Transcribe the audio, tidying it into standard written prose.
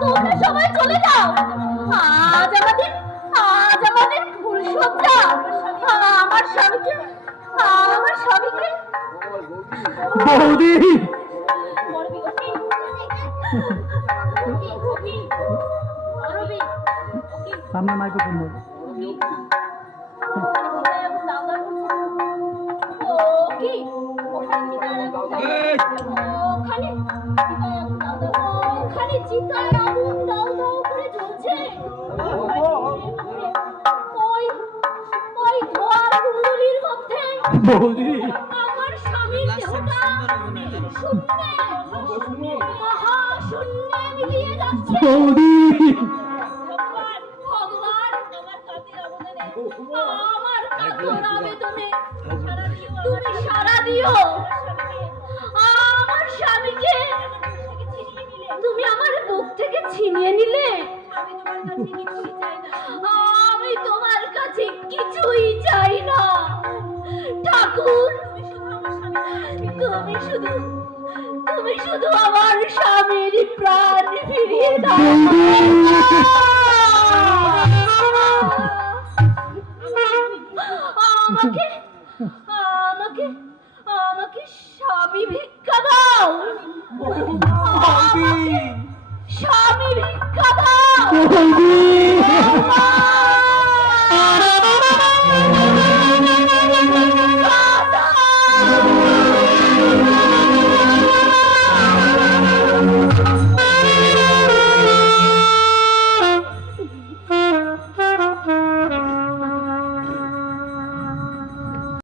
তোমরা সবাই চলে যাও। আজ আমাদের ফুলসজ্জা। আমার স্বামীকে বৌদি সামনে মাইক্রোফোন বল। ওখানে চিতায় আগুন দাউ দাউ করে জ্বলছে। ওই ধোঁয়ার কুণ্ডলীর মধ্যে বৌদি আমার স্বামীর দেহটা শূন্যে মহাশূন্যে মিলিয়ে যাচ্ছে। বৌদি ভগবান আমার কাতর আবেদনে তুমি সাড়া দিও। আমার স্বামীকে তুমি আমার বুক থেকে ছিনিয়ে নিলে। আমি তোমার কাছে কিছুই চাই না ঠাকুর। তুমি শুধু আমার স্বামীর প্রাণ ফিরিয়ে দাও। আমাকে আমাকে আমাকে স্বামী ভিক্ষা দাও। স্বামী ভিক্ষা দাও।